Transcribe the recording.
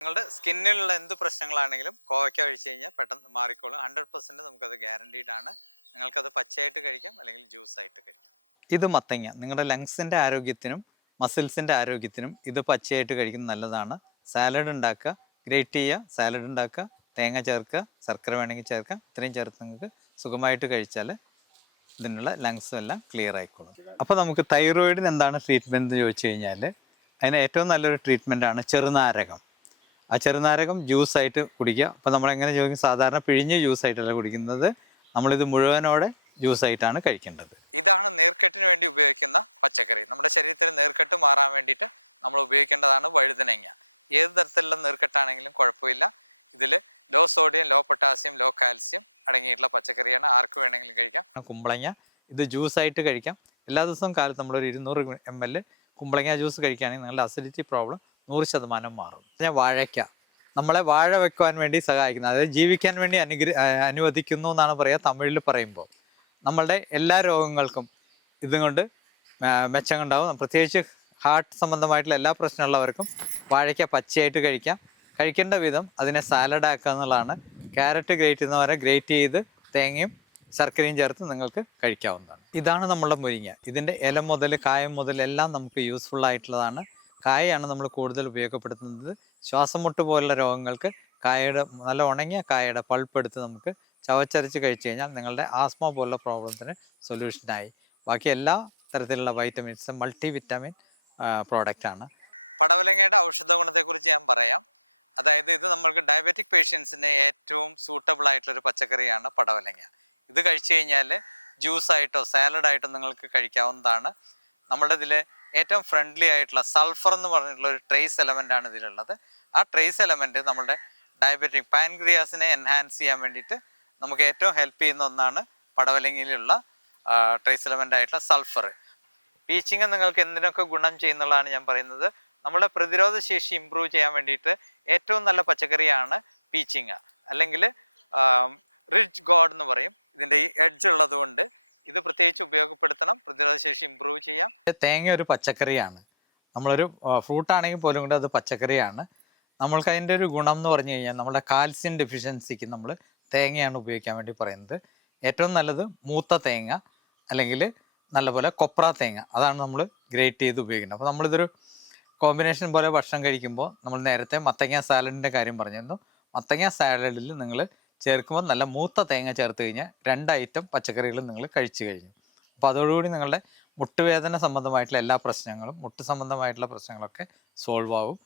നിങ്ങളുടെ സ്കിന്നിലുള്ള എന്ത് പ്രശ്നങ്ങളാണെങ്കിലും കോവയ്ക്ക കഴിച്ചു കഴിഞ്ഞാൽ പെട്ടെന്ന് മാറിക്കോളും. 100% നമുക്കത് ഗ്യാരണ്ടീഡ് ആണ്. നിങ്ങൾക്കത് പച്ചയായിട്ട് കഴിക്കാം, അല്ലെങ്കിൽ ജ്യൂസ് ആയിട്ട് കഴിക്കാം. ഇത് മത്തങ്ങ. നിങ്ങളുടെ ലങ്സിൻ്റെ ആരോഗ്യത്തിനും മസിൽസിൻ്റെ ആരോഗ്യത്തിനും ഇത് പച്ചയായിട്ട് കഴിക്കുന്നത് നല്ലതാണ്. സാലഡ് ഉണ്ടാക്കുക, ഗ്രേറ്റ് ചെയ്യുക, സാലഡ് ഉണ്ടാക്കുക, തേങ്ങ ചേർക്കുക, ശർക്കര വേണമെങ്കിൽ ചേർക്കാം. ഇത്രയും ചേർത്ത് നിങ്ങൾക്ക് സുഖമായിട്ട് കഴിച്ചാൽ ഇതിനുള്ള ലങ്സും എല്ലാം ക്ലിയർ ആയിക്കോളും. അപ്പോൾ നമുക്ക് തൈറോയിഡിന് എന്താണ് ട്രീറ്റ്മെൻറ്റ് എന്ന് ചോദിച്ചു കഴിഞ്ഞാൽ, അതിന് ഏറ്റവും നല്ലൊരു ട്രീറ്റ്മെൻറ്റാണ് ചെറുനാരകം. ആ ചെറുനാരകം ജ്യൂസായിട്ട് കുടിക്കുക. അപ്പോൾ നമ്മളെങ്ങനെ ചോദിക്കും, സാധാരണ പിഴിഞ്ഞ് ജ്യൂസായിട്ടല്ല കുടിക്കുന്നത്, നമ്മളിത് മുഴുവനോടെ ജ്യൂസായിട്ടാണ് കഴിക്കേണ്ടത്. ഇതാണ് നീർക്കെട്ടിന് വേണ്ടി ഉപയോഗിക്കുന്ന പച്ചക്കറി. നമ്മുടെ ശരീരത്തിൽ നീർക്കെട്ട് മാറാൻ വേണ്ടിയിട്ട് നമ്മൾ ഉപയോഗിക്കേണ്ടതാണ് വഴുതനങ്ങ. ഏത് തരത്തിലുള്ള നീർക്കെട്ടാണെങ്കിലും കുഴപ്പമില്ല. ഇതിൽ low sodium, low potassium, low calcium അടങ്ങിയിട്ടുള്ള പച്ചക്കറിയാണ്. ആർക്ക് വേണമെങ്കിലും കഴിക്കാം. കുമ്പളങ്ങ ഇത് ജ്യൂസായിട്ട് കഴിക്കാം. എല്ലാ ദിവസവും കാലത്ത് നമ്മളൊരു 200 ml കുമ്പളങ്ങ ജ്യൂസ് കഴിക്കുകയാണെങ്കിൽ നിങ്ങളുടെ അസിഡിറ്റി പ്രോബ്ലം 100% മാറും. പിന്നെ വാഴയ്ക്ക നമ്മളെ വാഴ വെക്കുവാൻ വേണ്ടി സഹായിക്കുന്നത്, അതായത് ജീവിക്കാൻ വേണ്ടി അനുവദിക്കുന്നു എന്നാണ് പറയുക തമിഴിൽ പറയുമ്പോൾ. നമ്മളുടെ എല്ലാ രോഗങ്ങൾക്കും ഇതുകൊണ്ട് മെച്ചമുണ്ടാവും. പ്രത്യേകിച്ച് ഹാർട്ട് സംബന്ധമായിട്ടുള്ള എല്ലാ പ്രശ്നമുള്ളവർക്കും വാഴയ്ക്ക പച്ചയായിട്ട് കഴിക്കാം. കഴിക്കേണ്ട വിധം അതിനെ സാലഡ് ആക്കുക എന്നുള്ളതാണ്. ക്യാരറ്റ് ഗ്രേറ്റ് ചെയ്യുന്നവരെ ഗ്രേറ്റ് ചെയ്ത് തേങ്ങയും ശർക്കരയും ചേർത്ത് നിങ്ങൾക്ക് കഴിക്കാവുന്നതാണ്. ഇതാണ് നമ്മളുടെ മുരിങ്ങ. ഇതിൻ്റെ ഇല മുതൽ കായം മുതൽ എല്ലാം നമുക്ക് യൂസ്ഫുൾ ആയിട്ടുള്ളതാണ്. കായയാണ് നമ്മൾ കൂടുതൽ ഉപയോഗപ്പെടുത്തുന്നത്. ശ്വാസം മുട്ട് പോലുള്ള രോഗങ്ങൾക്ക് കായയുടെ നല്ല ഉണങ്ങിയ കായയുടെ പൾപ്പ് എടുത്ത് നമുക്ക് ചവച്ചരച്ച് കഴിച്ചു കഴിഞ്ഞാൽ നിങ്ങളുടെ ആസ്മ പോലുള്ള പ്രോബ്ലത്തിന് സൊല്യൂഷനായി. ബാക്കി എല്ലാ തരത്തിലുള്ള വൈറ്റമിൻസും മൾട്ടി വിറ്റാമിൻ പ്രോഡക്റ്റാണ്. പടവലങ്ങയുടെ ഔഷധ ഗുണത്തെക്കുറിച്ച് ഞാൻ പറയാം. അതായത് ഇത് നമ്മൾക്ക് ഡയബറ്റിക് പേഷ്യൻസിന് ഏറ്റവും സൂട്ടബിൾ ആയിട്ടുള്ളൊരു പച്ചക്കറിയാണ് പടവലങ്ങ. ഇത് കഴിച്ചു കഴിഞ്ഞാൽ ജ്യൂസായിട്ടോ സാലഡായിട്ടോ നിങ്ങൾക്ക് കഴിക്കാവുന്നതാണ്. നമ്മുടെ ഇതിൽ ഏറ്റവും ഫ്രണ്ട്ലി ആയിട്ടുള്ള സൾഫർ എന്ന് പറഞ്ഞിട്ടുള്ള ഒരു ട്രേസ് എലമെൻ്റ് ആണ് ഇതിലുള്ളത്. ആ ട്രേസ് എലമെൻറ്റ് നമ്മുടെ ഡയബറ്റിക് പാൻക്രിയാസിനെ എൻഹാൻസ് ചെയ്യാൻ വേണ്ടിയിട്ട് നമുക്ക് ഏറ്റവും ഹെൽപ്പ് ചെയ്യുന്ന ഒന്നാണ് പടവലങ്ങയിലുള്ള ട്രേസ് എലമെൻ്റ് ആയിട്ടുള്ള സൾഫർ. പീച്ചിങ് നിങ്ങൾക്ക് എന്തിനൊക്കെ ഗുണം ചെയ്യുന്നുള്ളതാണ് ഞാൻ പറയുന്നത്. നമ്മുടെ പ്രതിരോധ ശേഷി ഇമ്പ്രൂവ് ചെയ്യാൻ വേണ്ടിയിട്ട് ഏറ്റവും നല്ല പച്ചക്കറിയാണ് പീച്ചിങ്, അല്ലെങ്കിൽ റിച്ച് ഗോഡ് എന്ന് പറയും. ഇതിൻ്റെ ഈ എഡ്ജ് ഉള്ളത് കൊണ്ട് ഇത് പ്രത്യേകിച്ച് ഉപയോഗപ്പെടുത്തണം. പ്രതിരോധശേഷി ഇമ്പ്രൂവ് ചെയ്യാം. തേങ്ങ ഒരു പച്ചക്കറിയാണ്. നമ്മളൊരു ഫ്രൂട്ടാണെങ്കിൽ പോലും കൂടെ അത് പച്ചക്കറിയാണ്. നമ്മൾക്ക് അതിൻ്റെ ഒരു ഗുണം എന്ന് പറഞ്ഞു കഴിഞ്ഞാൽ നമ്മുടെ കാൽസ്യം ഡെഫിഷ്യൻസിക്ക് നമ്മൾ തേങ്ങയാണ് ഉപയോഗിക്കാൻ വേണ്ടി പറയുന്നത്. ഏറ്റവും നല്ലത് മൂത്ത തേങ്ങ, അല്ലെങ്കിൽ നല്ലപോലെ കൊപ്ര തേങ്ങ, അതാണ് നമ്മൾ ഗ്രേറ്റ് ചെയ്ത് ഉപയോഗിക്കുന്നത്. അപ്പോൾ നമ്മളിതൊരു കോമ്പിനേഷൻ പോലെ ഭക്ഷണം കഴിക്കുമ്പോൾ, നമ്മൾ നേരത്തെ മത്തങ്ങ സാലഡിൻ്റെ കാര്യം പറഞ്ഞിരുന്നു. മത്തങ്ങ സാലഡിൽ നിങ്ങൾ ചേർക്കുമ്പോൾ നല്ല മൂത്ത തേങ്ങ ചേർത്ത് കഴിഞ്ഞാൽ 2 ഐറ്റം പച്ചക്കറികളും നിങ്ങൾ കഴിച്ചു കഴിഞ്ഞു. അപ്പോൾ അതോടുകൂടി നിങ്ങളുടെ മുട്ടുവേദന സംബന്ധമായിട്ടുള്ള എല്ലാ പ്രശ്നങ്ങളും, മുട്ട് സംബന്ധമായിട്ടുള്ള പ്രശ്നങ്ങളൊക്കെ സോൾവ് ആവും.